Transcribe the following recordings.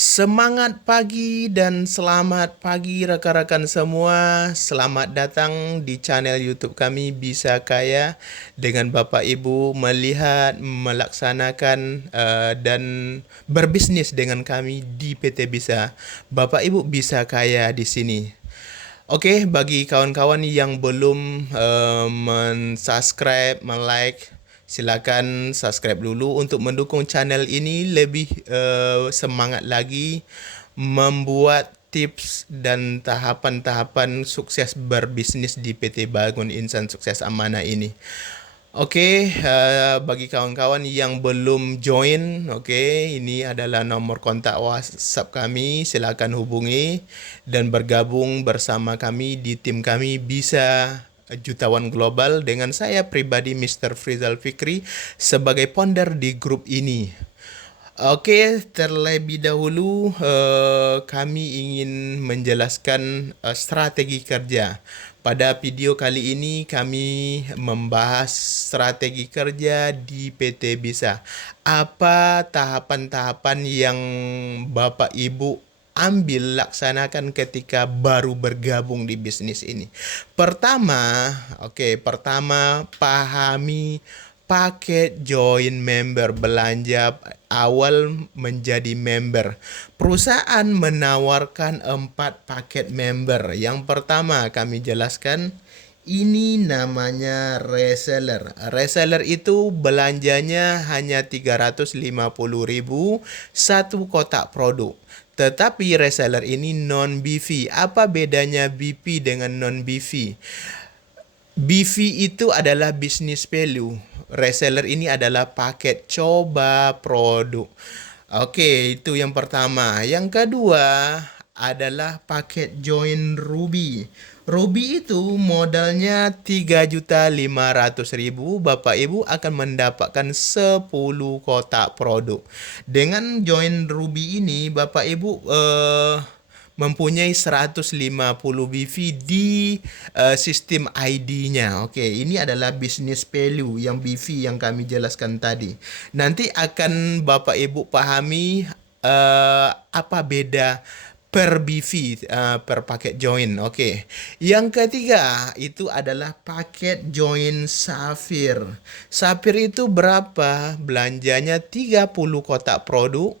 Semangat pagi dan selamat pagi rekan-rekan semua. Selamat datang di channel YouTube kami Bisa Kaya dengan Bapak Ibu melihat, melaksanakan dan berbisnis dengan kami di PT Bisa. Bapak Ibu bisa kaya di sini. Oke, bagi kawan-kawan yang belum men-subscribe, men-like, silakan subscribe dulu untuk mendukung channel ini lebih semangat lagi membuat tips dan tahapan-tahapan sukses berbisnis di PT Bangun Insan Sukses Amanah ini. Oke, bagi kawan-kawan yang belum join, oke, ini adalah nomor kontak WhatsApp kami. Silakan hubungi dan bergabung bersama kami di tim kami Bisa Jutawan Global dengan saya pribadi Mr. Frizal Fikri sebagai founder di grup ini. Oke, terlebih dahulu kami ingin menjelaskan strategi kerja. Pada video kali ini kami membahas strategi kerja di PT Bisa. Apa tahapan-tahapan yang Bapak Ibu ambil laksanakan ketika baru bergabung di bisnis ini. Pertama, pahami paket join member, belanja awal menjadi member. Perusahaan menawarkan 4 paket member. Yang pertama kami jelaskan, ini namanya reseller. Reseller itu belanjanya hanya 350.000 satu kotak produk. Tetapi reseller ini non BV. Apa bedanya BP dengan non BV? BV itu adalah business value. Reseller ini adalah paket coba produk. Oke, itu yang pertama. Yang kedua adalah paket join Ruby. Ruby itu modalnya 3.500.000. Bapak Ibu akan mendapatkan 10 kotak produk. Dengan join Ruby ini Bapak Ibu mempunyai 150 BV di sistem ID-nya. Oke, ini adalah business value yang BV yang kami jelaskan tadi. Nanti akan Bapak Ibu pahami apa beda per BV, per paket join. Oke. Yang ketiga itu adalah paket join Sapphire. Sapphire itu berapa? Belanjanya 30 kotak produk.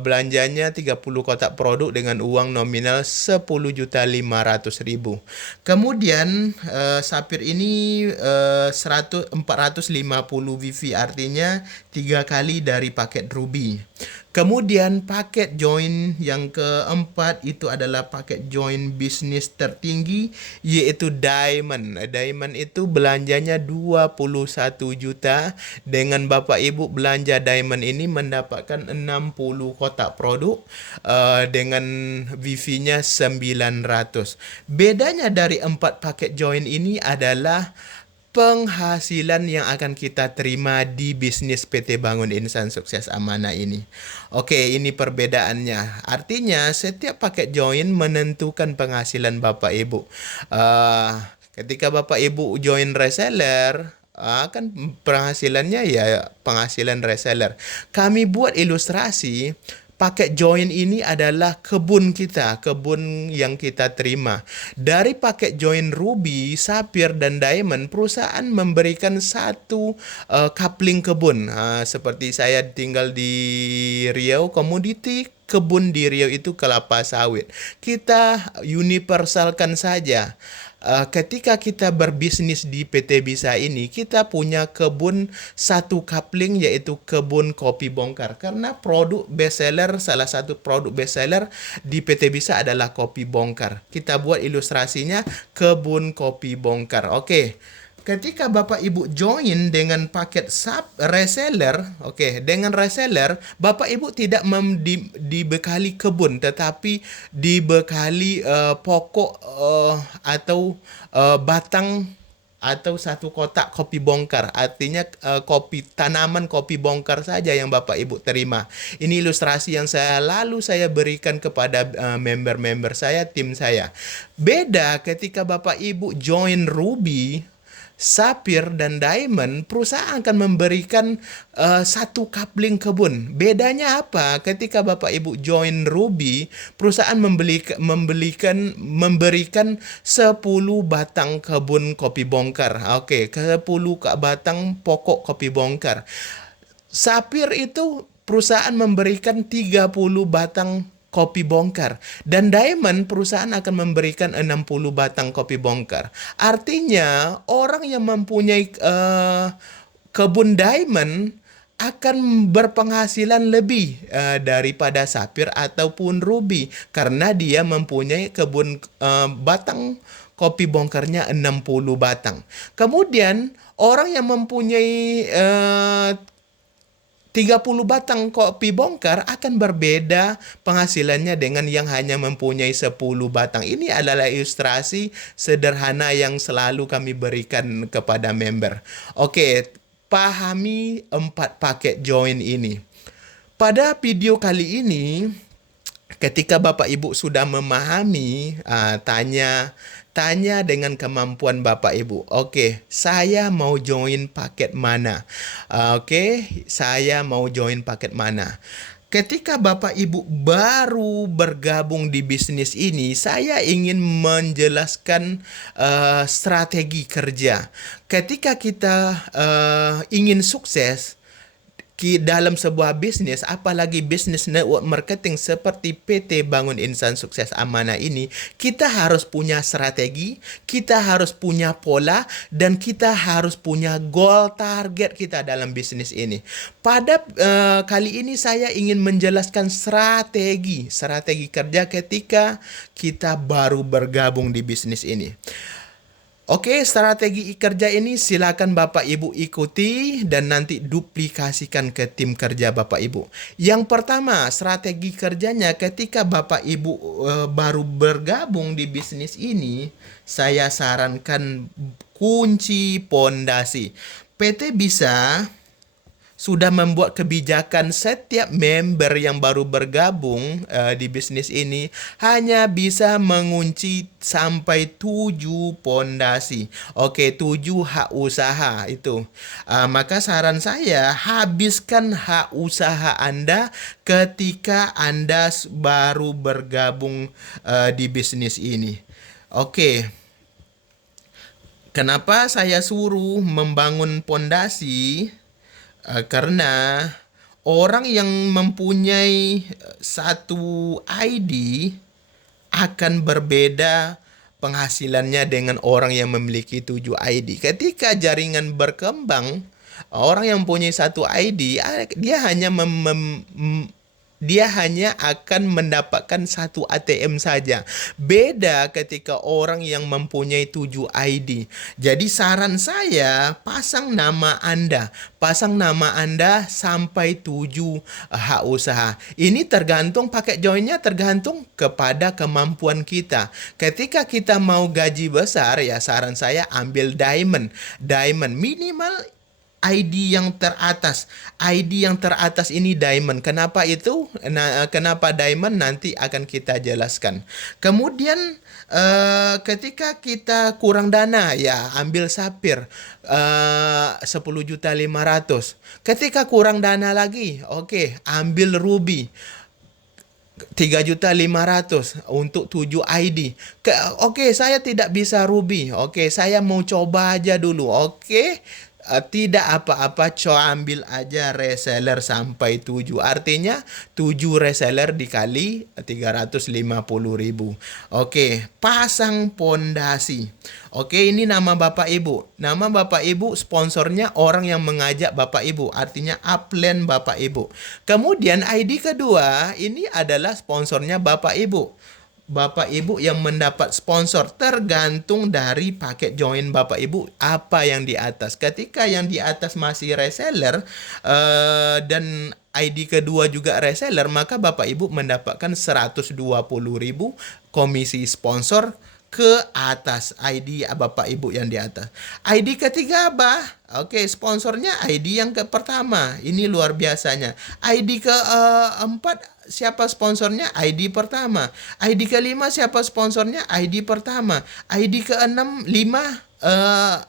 Belanjanya 30 kotak produk dengan uang nominal 10.500.000. Kemudian Sapphire ini 450 VV, artinya 3 kali dari paket Ruby. Kemudian paket join yang keempat itu adalah paket join bisnis tertinggi, yaitu Diamond. Diamond itu belanjanya 21 juta. Dengan Bapak Ibu belanja Diamond ini mendapatkan 60 kotak produk dengan VV-nya 900. Bedanya dari 4 paket join ini adalah penghasilan yang akan kita terima di bisnis PT Bangun Insan Sukses Amanah ini. Oke, ini perbedaannya. Artinya setiap paket join menentukan penghasilan Bapak Ibu. Ketika Bapak Ibu join reseller, kan penghasilannya ya penghasilan reseller. Kami buat ilustrasi. Paket join ini adalah kebun kita, kebun yang kita terima. Dari paket join Ruby, Sapphire, dan Diamond, perusahaan memberikan satu coupling kebun. Seperti saya tinggal di Riau, komoditi kebun di Riau itu kelapa sawit. Kita universalkan saja. Ketika kita berbisnis di PT Bisa ini, kita punya kebun satu coupling, yaitu kebun kopi bongkar. Karena produk bestseller, salah satu produk bestseller di PT Bisa adalah kopi bongkar. Kita buat ilustrasinya kebun kopi bongkar. Oke. Ketika Bapak Ibu join dengan paket reseller, oke, dengan reseller, Bapak Ibu tidak dibekali kebun, tetapi dibekali pokok atau batang atau satu kotak kopi bongkar. Artinya tanaman kopi bongkar saja yang Bapak Ibu terima. Ini ilustrasi yang saya berikan kepada member-member saya, tim saya. Beda ketika Bapak Ibu join Ruby. Sapphire dan Diamond, perusahaan akan memberikan satu coupling kebun. Bedanya apa? Ketika Bapak Ibu join Ruby, perusahaan memberikan 10 batang kebun kopi bongkar. Oke, 10 batang pokok kopi bongkar. Sapphire itu perusahaan memberikan 30 batang kopi bongkar, dan Diamond perusahaan akan memberikan 60 batang kopi bongkar. Artinya orang yang mempunyai kebun Diamond akan berpenghasilan lebih daripada Sapphire ataupun Ruby, karena dia mempunyai kebun batang kopi bongkarnya 60 batang. Kemudian orang yang mempunyai 30 batang kopi bongkar akan berbeda penghasilannya dengan yang hanya mempunyai 10 batang. Ini adalah ilustrasi sederhana yang selalu kami berikan kepada member. Oke, pahami 4 paket join ini. Pada video kali ini, ketika Bapak Ibu sudah memahami, tanya dengan kemampuan Bapak Ibu. Oke, saya mau join paket mana? Oke, saya mau join paket mana? Ketika Bapak Ibu baru bergabung di bisnis ini, saya ingin menjelaskan strategi kerja. Ketika kita ingin sukses dalam sebuah bisnis, apalagi bisnis network marketing seperti PT Bangun Insan Sukses Amanah ini, kita harus punya strategi, kita harus punya pola, dan kita harus punya goal target kita dalam bisnis ini. Pada kali ini saya ingin menjelaskan strategi kerja ketika kita baru bergabung di bisnis ini. Oke, strategi kerja ini silakan Bapak Ibu ikuti dan nanti duplikasikan ke tim kerja Bapak Ibu. Yang pertama, strategi kerjanya ketika Bapak Ibu baru bergabung di bisnis ini, saya sarankan kunci pondasi. PT bisa sudah membuat kebijakan setiap member yang baru bergabung di bisnis ini hanya bisa mengunci sampai 7 pondasi. Oke, 7 hak usaha itu. Maka saran saya, habiskan hak usaha Anda ketika Anda baru bergabung di bisnis ini. Oke. Kenapa saya suruh membangun pondasi? Karena orang yang mempunyai satu ID akan berbeda penghasilannya dengan orang yang memiliki 7 ID. Ketika jaringan berkembang, orang yang mempunyai satu ID, dia hanya akan mendapatkan satu ATM saja. Beda ketika orang yang mempunyai 7 ID. Jadi saran saya, pasang nama Anda sampai 7 hak usaha. Ini tergantung, paket joinnya tergantung kepada kemampuan kita. Ketika kita mau gaji besar, ya saran saya ambil Diamond minimal ID yang teratas. ID yang teratas ini Diamond. Kenapa itu? Kenapa Diamond? Nanti akan kita jelaskan. Kemudian ketika kita kurang dana, ya ambil Sapphire 10.500.000. Ketika kurang dana lagi, oke, ambil Ruby 3.500.000 untuk 7 ID. Oke, saya tidak bisa Ruby. Oke, saya mau coba aja dulu. Oke. Tidak apa-apa, ambil aja reseller sampai 7. Artinya 7 reseller dikali 350.000. Oke, pasang pondasi. Oke, ini nama Bapak Ibu. Nama Bapak Ibu, sponsornya orang yang mengajak Bapak Ibu. Artinya upline Bapak Ibu. Kemudian ID kedua, ini adalah sponsornya Bapak Ibu. Bapak Ibu yang mendapat sponsor tergantung dari paket join Bapak Ibu apa yang di atas. Ketika yang di atas masih reseller dan ID kedua juga reseller, maka Bapak Ibu mendapatkan 120.000 komisi sponsor ke atas ID Bapak Ibu yang di atas. ID ketiga apa? Oke, sponsornya ID yang pertama. Ini luar biasanya. ID keempat, siapa sponsornya? ID pertama. ID kelima, siapa sponsornya? ID pertama. ID keenam, 5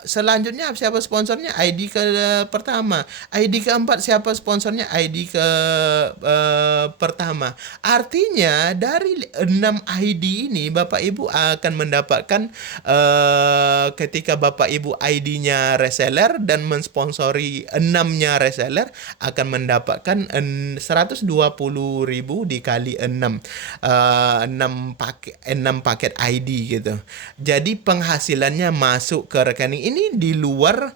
selanjutnya siapa sponsornya? ID ke pertama. ID keempat siapa sponsornya? ID ke pertama. Artinya dari 6 ID ini Bapak Ibu akan mendapatkan ketika Bapak Ibu ID-nya reseller dan mensponsori 6-nya reseller akan mendapatkan 120.000 dikali 6 6 paket ID gitu. Jadi penghasilannya masuk ke rekening ini di luar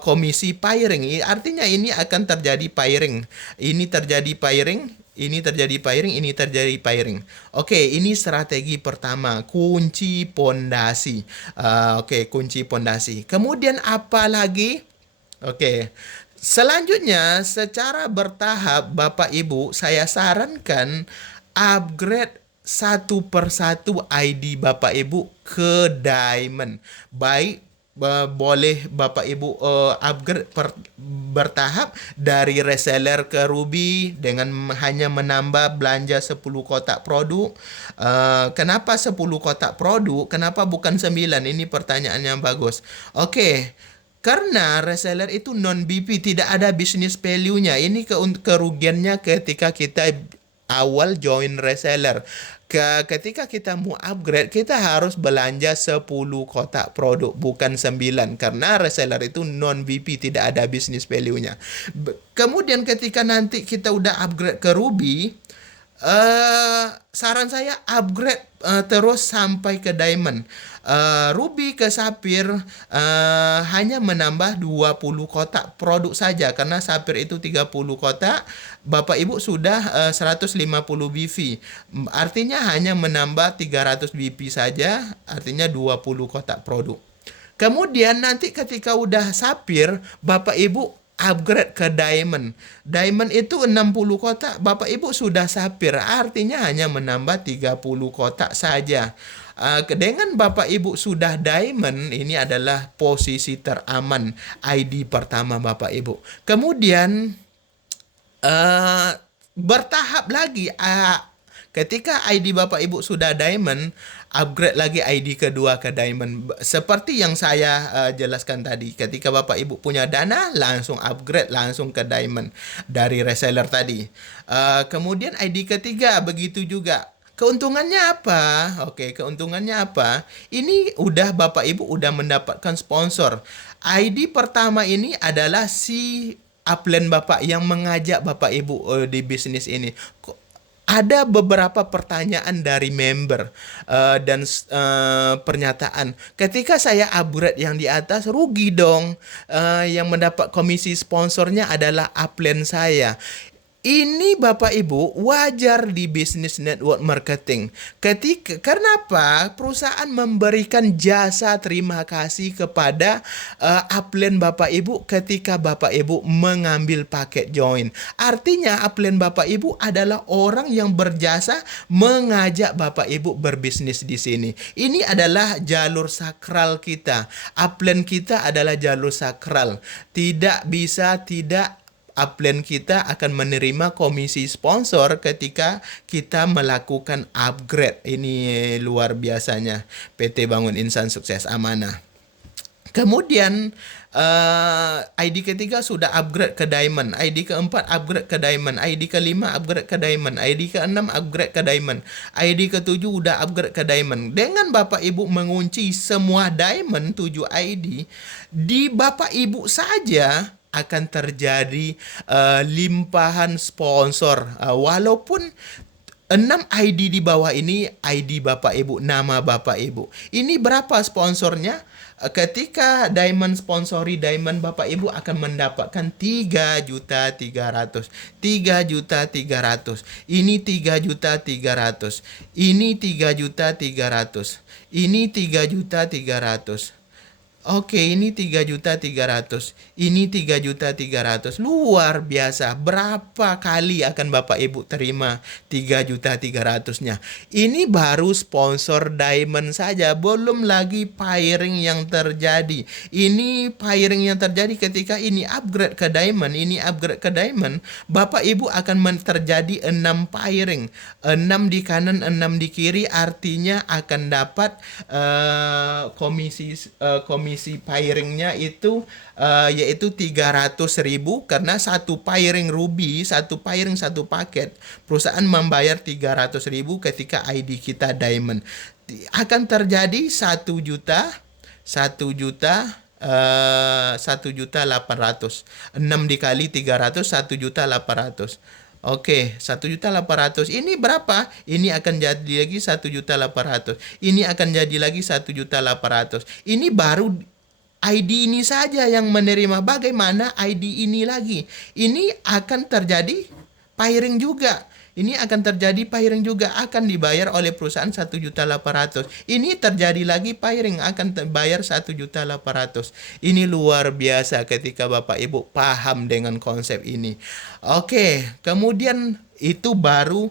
komisi pairing. Artinya ini akan terjadi pairing. Ini terjadi pairing, ini terjadi pairing, ini terjadi pairing. Oke, ini strategi pertama, kunci pondasi. Oke, kunci pondasi. Kemudian apa lagi? Oke. Selanjutnya, secara bertahap, Bapak Ibu, saya sarankan upgrade satu persatu ID Bapak Ibu ke Diamond. Baik, boleh Bapak Ibu upgrade bertahap dari reseller ke Ruby dengan hanya menambah belanja 10 kotak produk. Kenapa 10 kotak produk? Kenapa bukan 9? Ini pertanyaan yang bagus. Oke. Karena reseller itu non-BP, tidak ada business value-nya. Ini kerugiannya ketika kita awal join reseller. Ketika kita mau upgrade, kita harus belanja 10 kotak produk, bukan 9. Karena reseller itu non-BP, tidak ada business value-nya. Kemudian ketika nanti kita udah upgrade ke Ruby, saran saya upgrade terus sampai ke Diamond. Ruby ke Sapphire hanya menambah 20 kotak produk saja, karena Sapphire itu 30 kotak, Bapak Ibu sudah 150 BV. Artinya hanya menambah 300 BV saja, artinya 20 kotak produk. Kemudian nanti ketika udah Sapphire, Bapak Ibu upgrade ke Diamond. Diamond itu 60 kotak, Bapak Ibu sudah Sapphire, artinya hanya menambah 30 kotak saja. Dengan Bapak Ibu sudah Diamond, ini adalah posisi teraman ID pertama Bapak Ibu. Kemudian bertahap lagi, ketika ID Bapak Ibu sudah Diamond, upgrade lagi ID kedua ke Diamond. Seperti yang saya jelaskan tadi, ketika Bapak Ibu punya dana, langsung upgrade langsung ke Diamond dari reseller tadi. Kemudian ID ketiga begitu juga. Keuntungannya apa? Oke, keuntungannya apa? Ini udah Bapak Ibu udah mendapatkan sponsor. ID pertama ini adalah si upline Bapak yang mengajak Bapak Ibu di bisnis ini. Ada beberapa pertanyaan dari member dan pernyataan. Ketika saya upgrade yang di atas, rugi dong. Yang mendapat komisi sponsornya adalah upline saya. Ini Bapak Ibu wajar di bisnis network marketing. Kenapa perusahaan memberikan jasa terima kasih kepada upline Bapak Ibu ketika Bapak Ibu mengambil paket join. Artinya upline Bapak Ibu adalah orang yang berjasa mengajak Bapak Ibu berbisnis di sini. Ini adalah jalur sakral kita. Upline kita adalah jalur sakral. Tidak bisa tidak upline kita akan menerima komisi sponsor ketika kita melakukan upgrade. Ini luar biasanya PT Bangun Insan Sukses Amanah. Kemudian ID ketiga sudah upgrade ke Diamond, ID keempat upgrade ke Diamond, ID kelima upgrade ke Diamond, ID keenam upgrade ke Diamond, ID ketujuh udah upgrade ke Diamond. Dengan Bapak Ibu mengunci semua Diamond 7 ID, di Bapak Ibu saja akan terjadi limpahan sponsor. Walaupun 6 ID di bawah ini ID Bapak Ibu, nama Bapak Ibu. Ini berapa sponsornya? Ketika Diamond sponsori Diamond, Bapak Ibu akan mendapatkan 3.300.000. 3.300.000. Ini 3.300.000. Ini 3.300.000. Ini 3.300.000. Oke, ini 3.300.000. Ini 3.300.000. Luar biasa. Berapa kali akan Bapak Ibu terima 3.300.000-nya? Ini baru sponsor Diamond saja, belum lagi pairing yang terjadi. Ini pairing yang terjadi ketika ini upgrade ke Diamond, ini upgrade ke Diamond, Bapak Ibu akan terjadi 6 pairing. 6 di kanan, 6 di kiri, artinya akan dapat komisi komisi pairingnya itu yaitu 300.000 karena satu pairing ruby, satu pairing satu paket. Perusahaan membayar 300.000 ketika ID kita diamond. Akan terjadi 1 juta 1.800.000. 6 dikali 300 1.800.000. Oke, 1.800.000. Ini berapa? Ini akan jadi lagi 1.800.000. Ini akan jadi lagi 1.800.000. Ini baru ID ini saja yang menerima. Bagaimana ID ini lagi? Ini akan terjadi pairing juga. Ini akan terjadi pairing juga, akan dibayar oleh perusahaan 1.800.000. Ini terjadi lagi pairing, akan bayar 1.800.000. Ini luar biasa ketika Bapak Ibu paham dengan konsep ini. Oke, kemudian itu baru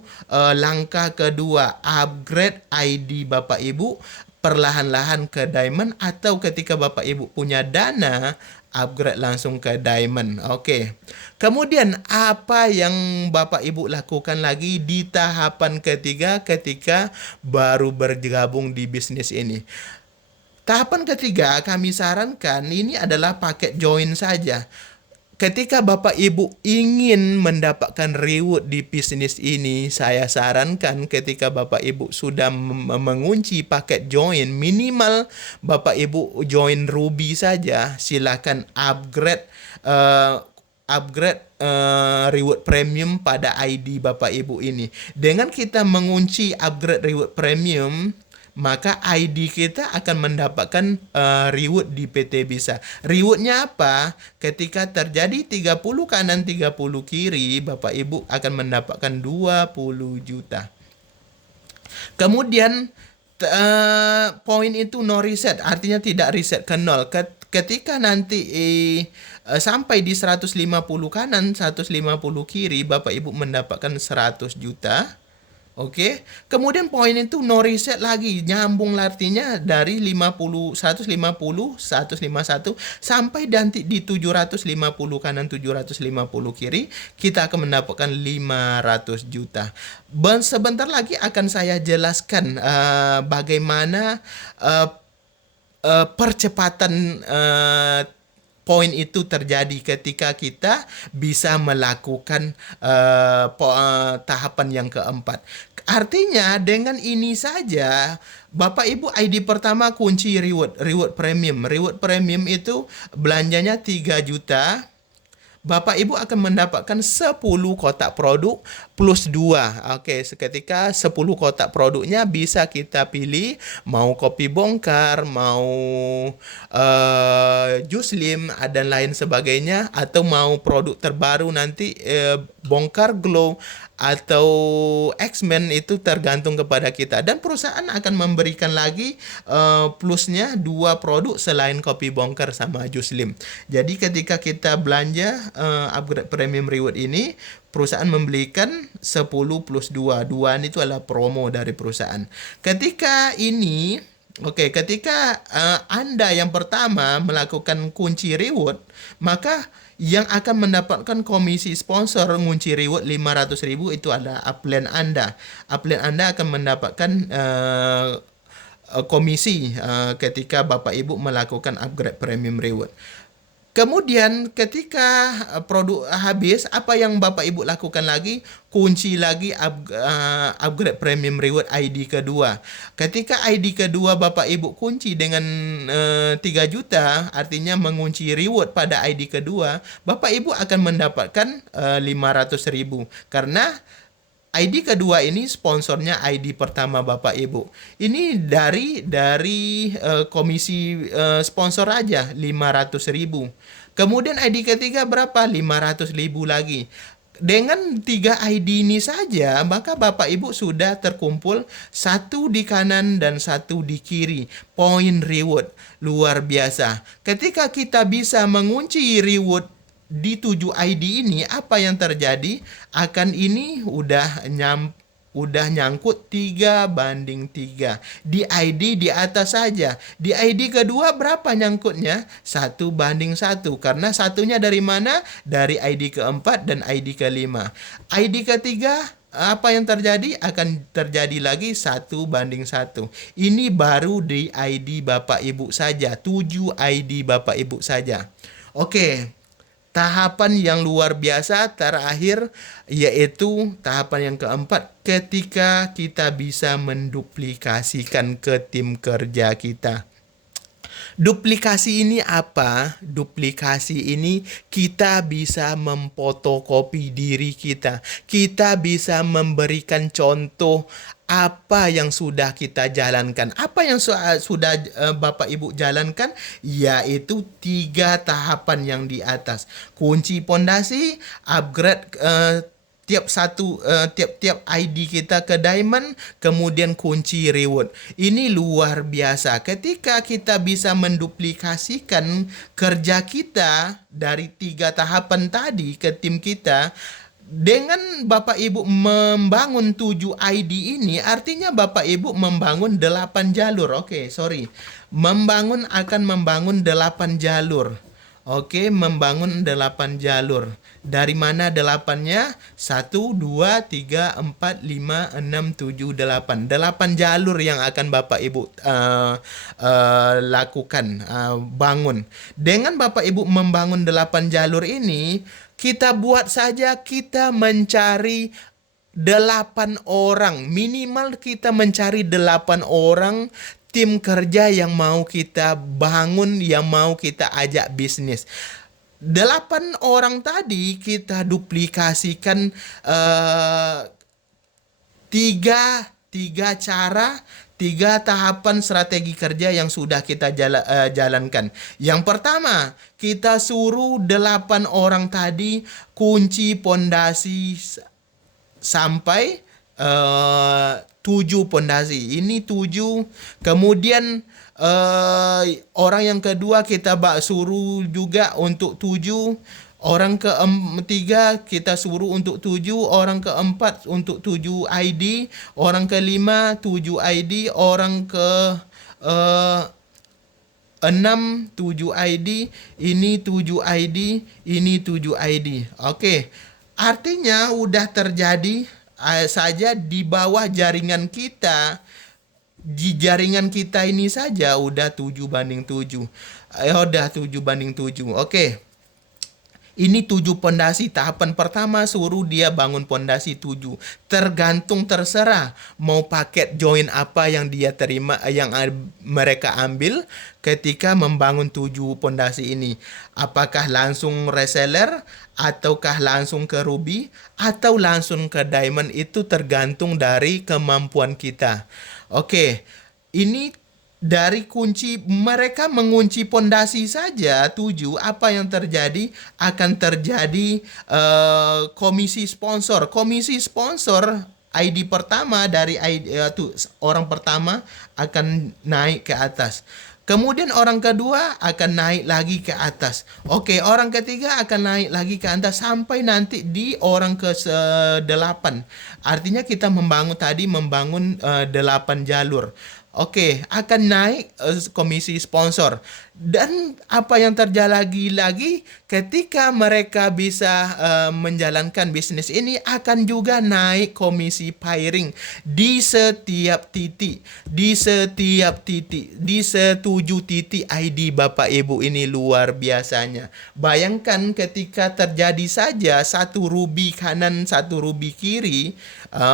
langkah kedua, upgrade ID Bapak Ibu perlahan-lahan ke diamond, atau ketika Bapak Ibu punya dana, upgrade langsung ke diamond. Oke. Kemudian apa yang Bapak Ibu lakukan lagi di tahapan ketiga ketika baru bergabung di bisnis ini? Tahapan ketiga kami sarankan ini adalah paket join saja. Ketika Bapak Ibu ingin mendapatkan reward di bisnis ini, saya sarankan ketika Bapak Ibu sudah mengunci paket join, minimal Bapak Ibu join Ruby saja, silakan upgrade reward premium pada ID Bapak Ibu ini. Dengan kita mengunci upgrade reward premium, maka ID kita akan mendapatkan reward di PT Bisa. Rewardnya apa? Ketika terjadi 30 kanan 30 kiri, Bapak Ibu akan mendapatkan 20 juta. Kemudian poin itu no reset, artinya tidak reset ke nol. Ketika nanti sampai di 150 kanan 150 kiri, Bapak Ibu mendapatkan 100 juta. Oke, kemudian poin itu no reset lagi, nyambung, artinya dari 151 sampai nanti di 750 kanan 750 kiri, kita akan mendapatkan 500 juta. Sebentar lagi akan saya jelaskan bagaimana percepatan poin itu terjadi ketika kita bisa melakukan tahapan yang keempat. Artinya dengan ini saja Bapak Ibu ID pertama kunci reward premium. Reward premium itu belanjanya 3 juta. Bapak Ibu akan mendapatkan 10 kotak produk plus 2. Oke, seketika 10 kotak produknya bisa kita pilih, mau kopi bongkar, mau Juslim dan lain sebagainya, atau mau produk terbaru nanti bongkar glow atau X-Men, itu tergantung kepada kita. Dan perusahaan akan memberikan lagi plusnya 2 produk selain kopi bongkar sama Juslim. Jadi ketika kita belanja upgrade premium reward ini, perusahaan membelikan 10 plus 2. 2 itu adalah promo dari perusahaan. Ketika ini, ketika Anda yang pertama melakukan kunci reward, maka yang akan mendapatkan komisi sponsor ngunci reward 500.000 itu adalah upline Anda. Upline Anda akan mendapatkan komisi ketika Bapak Ibu melakukan upgrade premium reward. Kemudian ketika produk habis, apa yang Bapak Ibu lakukan lagi? Kunci lagi upgrade premium reward ID kedua. Ketika ID kedua Bapak Ibu kunci dengan 3 juta, artinya mengunci reward pada ID kedua, Bapak Ibu akan mendapatkan 500.000. Karena ID kedua ini sponsornya ID pertama Bapak Ibu. Ini dari komisi sponsor aja 500.000. Kemudian ID ketiga berapa? 500.000 lagi. Dengan 3 ID ini saja, maka Bapak Ibu sudah terkumpul 1 di kanan dan 1 di kiri. Poin reward luar biasa. Ketika kita bisa mengunci reward di 7 ID ini, apa yang terjadi? Akan ini udah nyangkut 3:3 di ID di atas saja. Di ID kedua berapa nyangkutnya? 1:1, karena satunya dari mana? Dari ID keempat dan ID kelima. ID ketiga apa yang terjadi? Akan terjadi lagi 1:1. Ini baru di ID Bapak Ibu saja, 7 ID Bapak Ibu saja. Oke, tahapan yang luar biasa terakhir yaitu tahapan yang keempat, ketika kita bisa menduplikasikan ke tim kerja kita. Duplikasi ini apa? Duplikasi ini kita bisa memfotokopi diri kita. Kita bisa memberikan contoh apa yang sudah kita jalankan. Apa yang sudah Bapak Ibu jalankan? Yaitu 3 tahapan yang di atas. Kunci pondasi, upgrade tiap-tiap ID kita ke diamond, kemudian kunci reward. Ini luar biasa. Ketika kita bisa menduplikasikan kerja kita dari 3 tahapan tadi ke tim kita, dengan Bapak Ibu membangun 7 ID ini, artinya Bapak Ibu membangun 8 jalur. Oke, sorry. Akan membangun 8 jalur. Oke, membangun 8 jalur. Dari mana 8-nya? 1, 2, 3, 4, 5, 6, 7, 8. 8 jalur yang akan Bapak Ibu lakukan, bangun. Dengan Bapak Ibu membangun 8 jalur ini, kita buat saja kita mencari 8 orang. Minimal kita mencari 8 orang tim kerja yang mau kita bangun, yang mau kita ajak bisnis. 8 orang tadi kita duplikasikan tiga cara, 3 tahapan strategi kerja yang sudah kita jalankan. Yang pertama, kita suruh 8 orang tadi kunci pondasi sampai 7 pondasi. Ini 7. Kemudian orang yang kedua kita suruh juga untuk 7. Orang ketiga kita suruh untuk 7. Orang keempat untuk 7 ID. Orang kelima 7 ID. Orang ke 6 7 ID. Ini 7 ID. Ini 7 ID. Oke. Artinya udah terjadi saja di bawah jaringan kita. Di jaringan kita ini saja udah 7:7. Udah 7:7. Oke. Ini 7 pondasi. Tahapan pertama suruh dia bangun pondasi 7. Terserah mau paket join apa yang dia terima, yang mereka ambil ketika membangun 7 pondasi ini. Apakah langsung reseller, ataukah langsung ke ruby, atau langsung ke diamond, itu tergantung dari kemampuan kita. Oke, ini dari kunci, mereka mengunci pondasi saja 7, apa yang terjadi? Akan terjadi komisi sponsor. Komisi sponsor ID pertama dari orang pertama akan naik ke atas. Kemudian orang kedua akan naik lagi ke atas. Oke, orang ketiga akan naik lagi ke atas sampai nanti di orang ke-8. Artinya kita membangun 8 jalur. Oke, akan naik komisi sponsor. Dan apa yang terjadi lagi ketika mereka bisa menjalankan bisnis ini, akan juga naik komisi pairing di setiap titik. Di 7 titik ID Bapak Ibu. Ini luar biasanya. Bayangkan ketika terjadi saja 1 ruby kanan, 1 ruby kiri,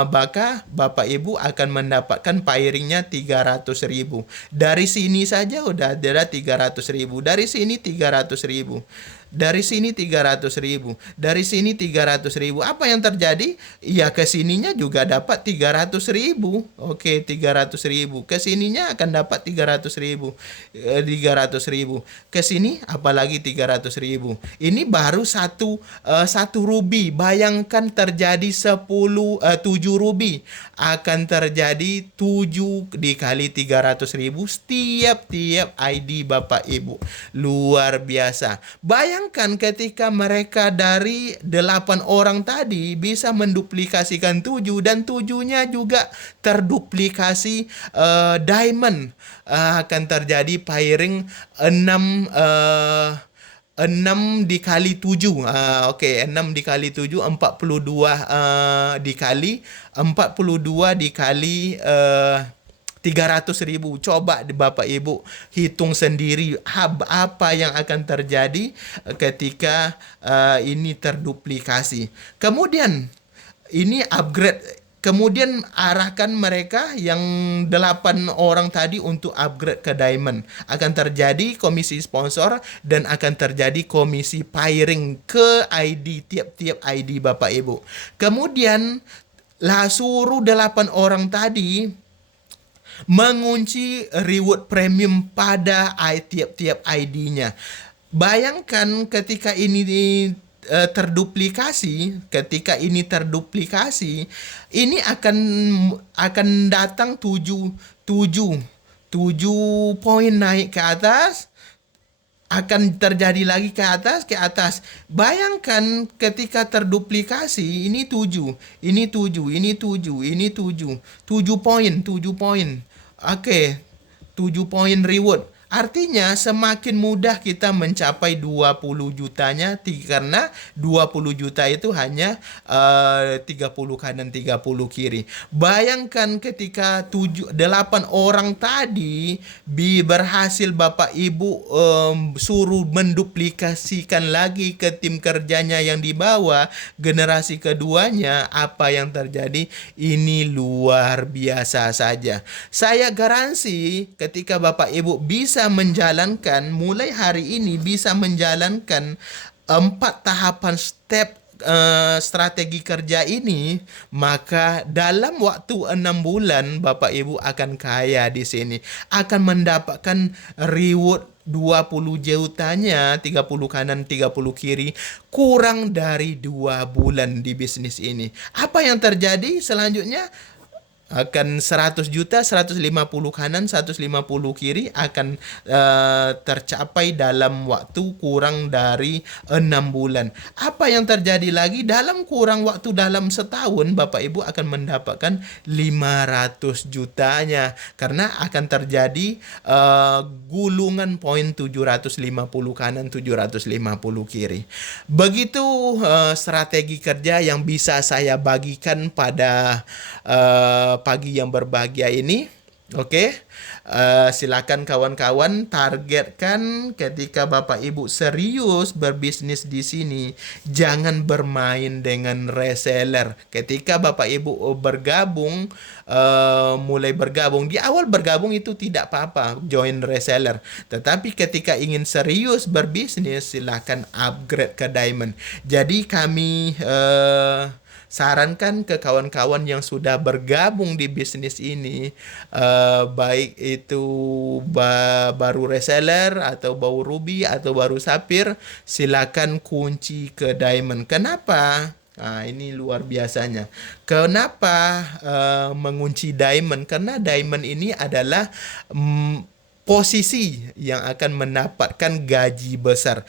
maka Bapak Ibu akan mendapatkan pairingnya 300.000. Dari sini saja udah ada 300.000. Dari sini 300.000. Dari sini 300.000. Dari sini 300.000. Apa yang terjadi? Ya kesininya juga dapat 300.000. Oke, 300.000. Kesininya akan dapat 300.000. 300.000. Kesini apalagi 300.000. Ini baru satu ruby. Bayangkan terjadi 7 ruby. Akan terjadi 7 dikali 300.000 setiap ID Bapak Ibu. Luar biasa. Bayangkan ketika mereka dari 8 orang tadi bisa menduplikasikan 7, dan 7-nya juga terduplikasi diamond. Akan terjadi pairing 6 6 dikali 7. Okey, 6 dikali 7, 42 dikali 42 dikali 300.000. Coba Bapak Ibu hitung sendiri apa yang akan terjadi ketika ini terduplikasi. Kemudian ini upgrade. Kemudian arahkan mereka yang 8 orang tadi untuk upgrade ke Diamond. Akan terjadi komisi sponsor dan akan terjadi komisi pairing ke ID, tiap-tiap ID Bapak Ibu. Kemudian lah suruh 8 orang tadi mengunci reward premium pada tiap-tiap ID-nya. Bayangkan ketika ini ketika ini terduplikasi, ini akan datang 7 poin naik ke atas, akan terjadi lagi ke atas. Bayangkan ketika terduplikasi, ini 7, ini 7, ini 7, ini 7. 7 poin. Oke, 7 poin reward. Artinya semakin mudah kita mencapai 20 jutanya karena 20 juta itu hanya 30 kanan 30 kiri. Bayangkan ketika 8 orang tadi berhasil Bapak Ibu suruh menduplikasikan lagi ke tim kerjanya yang di bawah, generasi keduanya, apa yang terjadi? Ini luar biasa saja. Saya garansi ketika Bapak Ibu bisa menjalankan, mulai hari ini bisa menjalankan 4 tahapan step strategi kerja ini, maka dalam waktu 6 bulan Bapak Ibu akan kaya di sini. Akan mendapatkan reward 20 jutanya, 30 kanan 30 kiri, kurang dari 2 bulan di bisnis ini. Apa yang terjadi selanjutnya? Akan 100 juta, 150 kanan, 150 kiri akan tercapai dalam waktu kurang dari 6 bulan. Apa yang terjadi lagi? Dalam setahun Bapak Ibu akan mendapatkan 500 jutanya, karena akan terjadi gulungan poin 750 kanan, 750 kiri. Begitu strategi kerja yang bisa saya bagikan pada pagi yang berbahagia ini. Oke, silakan kawan-kawan targetkan ketika Bapak Ibu serius berbisnis di sini, jangan bermain dengan reseller. Ketika Bapak Ibu bergabung, mulai bergabung, di awal bergabung itu tidak apa-apa, join reseller. Tetapi ketika ingin serius berbisnis, silakan upgrade ke Diamond. Jadi kami sarankan ke kawan-kawan yang sudah bergabung di bisnis ini, baik itu baru reseller atau baru ruby atau baru sapphire, silakan kunci ke Diamond. Kenapa? Ini luar biasanya. Kenapa mengunci Diamond? Karena Diamond ini adalah posisi yang akan mendapatkan gaji besar.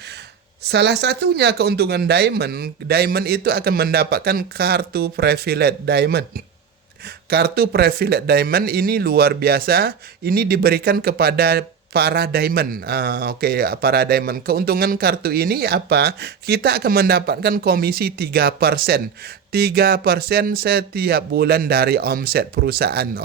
Salah satunya keuntungan Diamond itu akan mendapatkan kartu privilege Diamond. Kartu privilege Diamond ini luar biasa. Ini diberikan kepada para Diamond. Para Diamond. Keuntungan kartu ini apa? Kita akan mendapatkan komisi 3%. 3% setiap bulan dari omset perusahaan.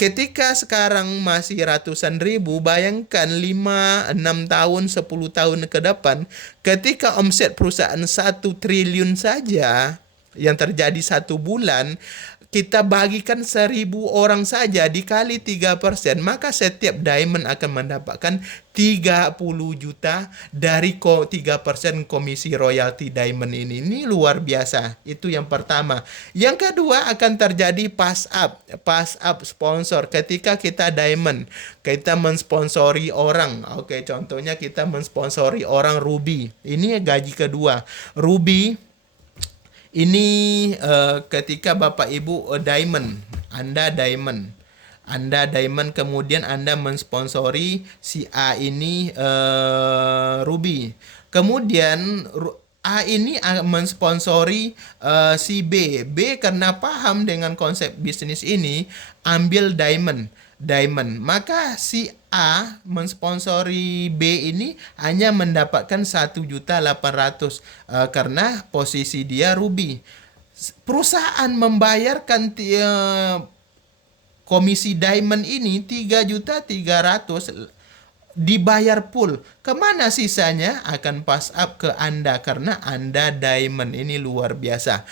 Ketika sekarang masih ratusan ribu, bayangkan 5, 6 tahun, 10 tahun ke depan, ketika omset perusahaan 1 triliun saja, yang terjadi 1 bulan, kita bagikan 1.000 orang saja dikali 3%, maka setiap Diamond akan mendapatkan 30 juta dari 3% komisi royalti Diamond ini. Ini luar biasa. Itu yang pertama. Yang kedua, akan terjadi pass up sponsor. Ketika kita Diamond, kita mensponsori orang. Contohnya kita mensponsori orang Ruby. Ini gaji kedua. Ruby ini ketika Bapak Ibu Anda Diamond, kemudian Anda mensponsori si A ini Ruby. Kemudian A ini mensponsori si B. B karena paham dengan konsep bisnis ini, ambil diamond. Maka si A mensponsori B ini hanya mendapatkan 1.800.000 karena posisi dia ruby. Perusahaan membayarkan komisi diamond ini 3.300.000 dibayar full. Kemana sisanya akan pass up ke Anda karena Anda diamond. Ini luar biasa.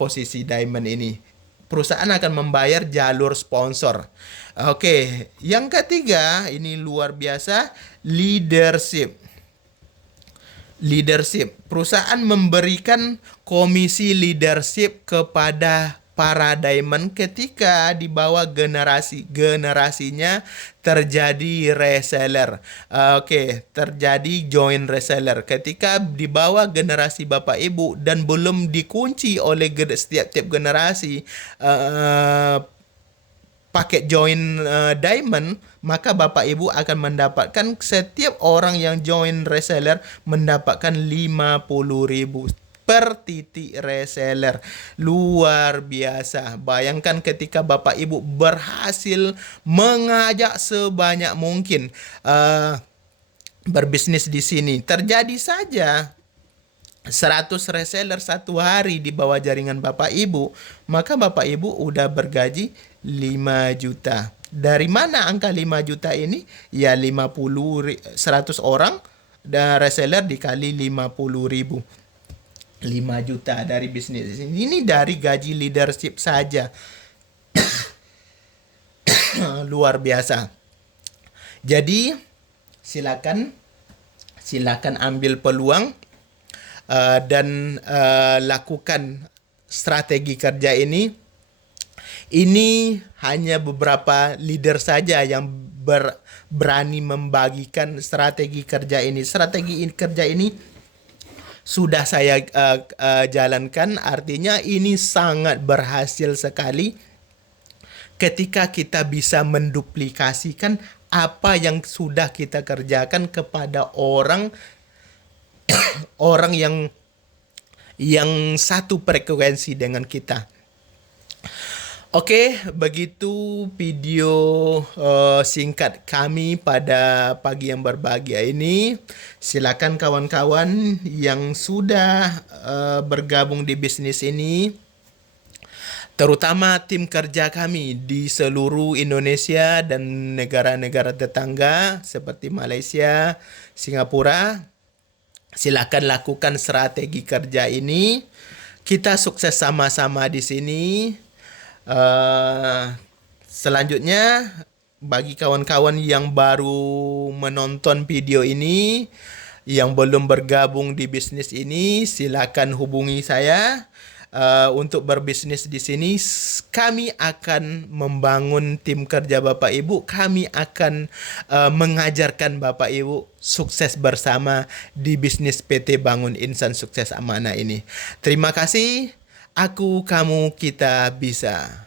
Posisi diamond ini. Perusahaan akan membayar jalur sponsor. Oke, yang ketiga ini luar biasa, leadership. Perusahaan memberikan komisi leadership kepada para diamond ketika di bawah generasinya terjadi reseller. Terjadi join reseller. Ketika di bawah generasi Bapak Ibu dan belum dikunci oleh setiap generasi paket join diamond, maka Bapak Ibu akan mendapatkan, setiap orang yang join reseller mendapatkan 50.000 per titik reseller. Luar biasa. Bayangkan ketika Bapak Ibu berhasil mengajak sebanyak mungkin berbisnis di sini. Terjadi saja 100 reseller satu hari di bawah jaringan Bapak Ibu, maka Bapak Ibu udah bergaji 5 juta. Dari mana angka 5 juta ini? Ya 100 orang dan reseller dikali 50.000. 5 juta dari bisnis ini, dari gaji leadership saja. Luar biasa. Jadi silakan ambil peluang dan lakukan strategi kerja ini. Ini hanya beberapa leader saja yang berani membagikan strategi kerja ini. Strategi kerja ini sudah saya jalankan, artinya ini sangat berhasil sekali ketika kita bisa menduplikasikan apa yang sudah kita kerjakan kepada orang yang satu frekuensi dengan kita. Oke, begitu video singkat kami pada pagi yang berbahagia ini. Silakan kawan-kawan yang sudah bergabung di bisnis ini, terutama tim kerja kami di seluruh Indonesia dan negara-negara tetangga seperti Malaysia, Singapura. Silakan lakukan strategi kerja ini. Kita sukses sama-sama di sini. Selanjutnya, bagi kawan-kawan yang baru menonton video ini, yang belum bergabung di bisnis ini, silakan hubungi saya. Untuk berbisnis di sini, kami akan membangun tim kerja Bapak Ibu. Kami akan mengajarkan Bapak Ibu sukses bersama di bisnis PT Bangun Insan Sukses Amanah ini. Terima kasih. Aku, kamu, kita bisa.